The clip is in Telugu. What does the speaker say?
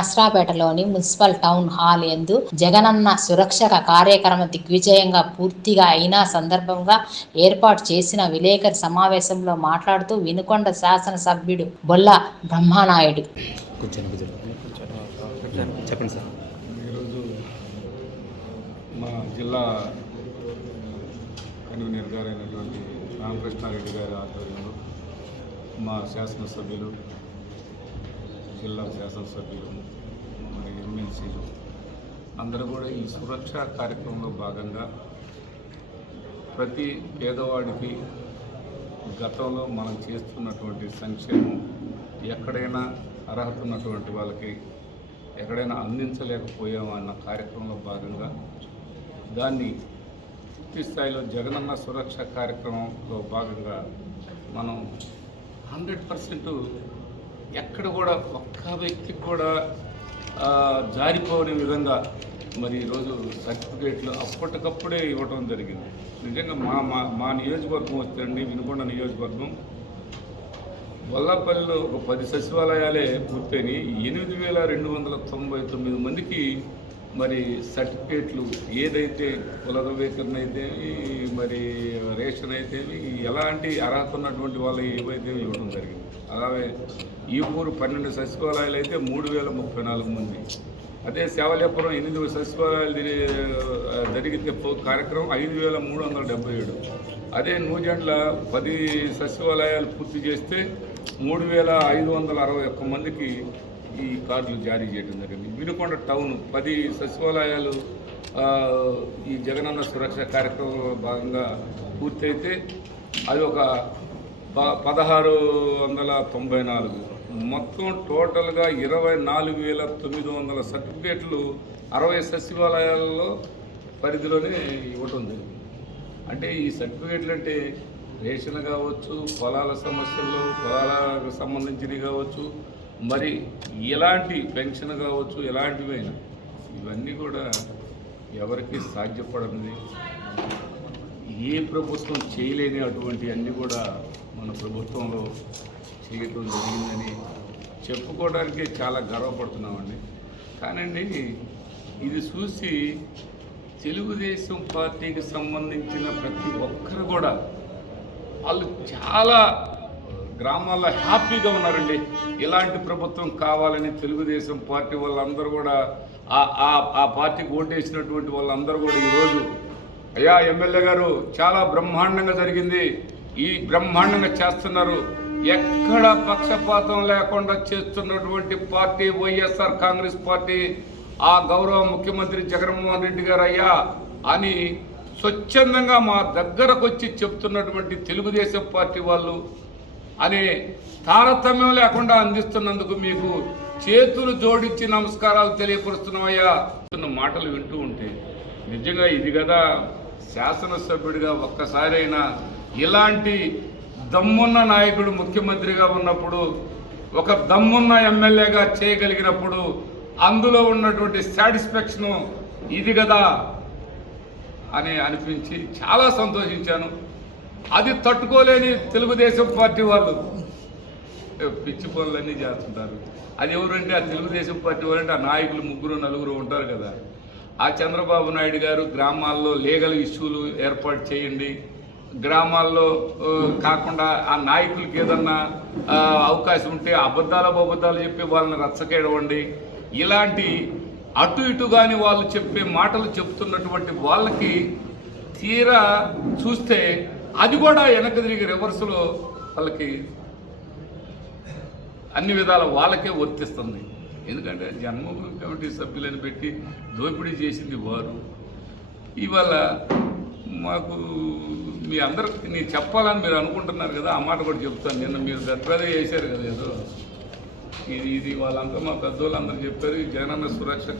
నస్రాపేటలోని మున్సిపల్ టౌన్ హాల్ యందు జగనన్న సురక్షక కార్యక్రమం దిగ్విజయంగా పూర్తిగా అయిన సందర్భంగా ఏర్పాటు చేసిన విలేకరి సమావేశంలో మాట్లాడుతూ వినుకొండ శాసనసభ్యుడు బొల్ల బ్రహ్మానాయుడు. చెప్పండి సార్. ఈరోజు మా జిల్లా కన్వీనర్ గారైనటువంటి రామకృష్ణారెడ్డి గారి ఆధ్వర్యంలో మా శాసనసభ్యులు జిల్లా శాసనసభ్యులు మరి ఎమ్మెల్సీలు. అందరూ కూడా ఈ సురక్ష కార్యక్రమంలో భాగంగా ప్రతి పేదవాడికి గతంలో మనం చేస్తున్నటువంటి సంక్షేమం ఎక్కడైనా అర్హత ఉన్నటువంటి వాళ్ళకి ఎక్కడైనా అందించలేకపోయామా అన్న కార్యక్రమంలో భాగంగా దాన్ని పూర్తి స్థాయిలో జగనన్న సురక్ష కార్యక్రమంలో భాగంగా మనం హండ్రెడ్ పర్సెంట్ ఎక్కడ కూడా ఒక్క వ్యక్తికి కూడా జారిపోని విధంగా మరి ఈరోజు సర్టిఫికేట్లు అప్పటికప్పుడే ఇవ్వటం జరిగింది. నిజంగా మా మా మా నియోజకవర్గం వస్తే అండి వినుకొండ నియోజకవర్గం. వల్లపల్లిలో ఒక పది సచివాలయాలే పూర్తయినాయి. ఎనిమిది వేల రెండు వందల తొంభై తొమ్మిది మందికి మరి సర్టిఫికేట్లు ఏదైతే కుల ధృవీకరణ అయితేమి మరి రేషన్ అయితేమి ఎలాంటి అర్హత ఉన్నటువంటి వాళ్ళు ఏవైతే ఇవ్వడం జరిగింది. అలాగే ఈ ఊరు పన్నెండు సచివాలయాలు అయితే మూడు వేల ముప్పై నాలుగు మంది. అదే సేవలేపురం ఎనిమిది సచివాలయాలు జరిగితే కార్యక్రమం ఐదు వేల మూడు వందల డెబ్బై ఏడు. అదే నూజెండ్ల పది సచివాలయాలు పూర్తి చేస్తే మూడు వేల ఐదు వందల అరవై ఒక్క మందికి ఈ కార్డులు జారీ చేయడం జరిగింది. వినుకొండ టౌన్ పది సచివాలయాలు ఈ జగనన్న సురక్ష కార్యక్రమంలో భాగంగా పూర్తయితే అది ఒక ప- పదహారు వందల తొంభై నాలుగు. మొత్తం టోటల్గా ఇరవై నాలుగు వేల తొమ్మిది వందల సర్టిఫికేట్లు అరవై సచివాలయాల్లో పరిధిలోనే ఇవ్వటం జరిగింది. అంటే ఈ సర్టిఫికేట్లు అంటే రేషన్ కావచ్చు పొలాల సమస్యలు పొలాలకు సంబంధించినవి కావచ్చు మరి ఎలాంటి పెన్షన్ కావచ్చు ఎలాంటివైనా ఇవన్నీ కూడా ఎవరికి సాధ్యపడనిది ఏ ప్రభుత్వం చేయలేని అటువంటి అన్నీ కూడా మన ప్రభుత్వంలో చేయటం జరిగిందని చెప్పుకోవడానికి చాలా గర్వపడుతున్నామండి. కానండి ఇది చూసి తెలుగుదేశం పార్టీకి సంబంధించిన ప్రతి ఒక్కరు కూడా వాళ్ళు చాలా గ్రామాల్లో హ్యాపీగా ఉన్నారండి. ఇలాంటి ప్రభుత్వం కావాలని తెలుగుదేశం పార్టీ వాళ్ళందరూ కూడా ఆ- ఆ- పార్టీకి ఓటేసినటువంటి వాళ్ళందరూ కూడా ఈరోజు అయ్యా ఎమ్మెల్యే గారు చాలా బ్రహ్మాండంగా జరిగింది. ఈ బ్రహ్మాండంగా చేస్తున్నారు. ఎక్కడ పక్షపాతం లేకుండా చేస్తున్నటువంటి పార్టీ వైఎస్ఆర్ కాంగ్రెస్ పార్టీ ఆ గౌరవ ముఖ్యమంత్రి జగన్మోహన్ రెడ్డి గారు అయ్యా అని స్వచ్ఛందంగా మా దగ్గరకు వచ్చి చెప్తున్నటువంటి తెలుగుదేశం పార్టీ వాళ్ళు అనే తారతమ్యం లేకుండా అందిస్తున్నందుకు మీకు చేతులు జోడించి నమస్కారాలు తెలియపరుస్తున్నామయ్యా చెప్తున్న మాటలు వింటూ ఉంటే నిజంగా ఇది కదా శాసనసభ్యుడిగా ఒక్కసారైనా ఇలాంటి దమ్మున్న నాయకుడు ముఖ్యమంత్రిగా ఉన్నప్పుడు ఒక దమ్మున్న ఎమ్మెల్యేగా చేయగలిగినప్పుడు అందులో ఉన్నటువంటి సాటిస్ఫాక్షను ఇది కదా అని అనిపించి చాలా సంతోషించాను. అది తట్టుకోలేని తెలుగుదేశం పార్టీ వాళ్ళు. పిచ్చి పనులన్నీ చేస్తుంటారు. అది ఎవరంటే ఆ తెలుగుదేశం పార్టీ వాళ్ళంటే ఆ నాయకులు ముగ్గురు నలుగురు ఉంటారు కదా. ఆ చంద్రబాబు నాయుడు గారు గ్రామాల్లో లీగల్ ఇష్యూలు ఏర్పాటు చేయండి. గ్రామాల్లో కాకుండా ఆ నాయకులకి ఏదన్నా అవకాశం ఉంటే అబద్ధాల అబద్ధాలు చెప్పి వాళ్ళని రచ్చకేడవండి ఇలాంటి అటు ఇటు కానీ వాళ్ళు చెప్పే మాటలు చెప్తున్నటువంటి వాళ్ళకి తీరా చూస్తే అది కూడా వెనక్కి తిరిగి రివర్స్లో వాళ్ళకి అన్ని విధాల వాళ్ళకే వర్తిస్తుంది. ఎందుకంటే జన్మభూమి కమిటీ సభ్యులను పెట్టి దోపిడీ చేసింది వారు. ఇవాళ మాకు మీ అందరికి నేను చెప్పాలని మీరు అనుకుంటున్నారు కదా ఆ మాట కూడా చెప్తాను. నిన్న మీరు గద్వాదే చేశారు కదా ఏదో. ఇది ఇది వాళ్ళంతా మా పెద్దోళ్ళందరూ చెప్పారు ఈ జగనన్న సురక్ష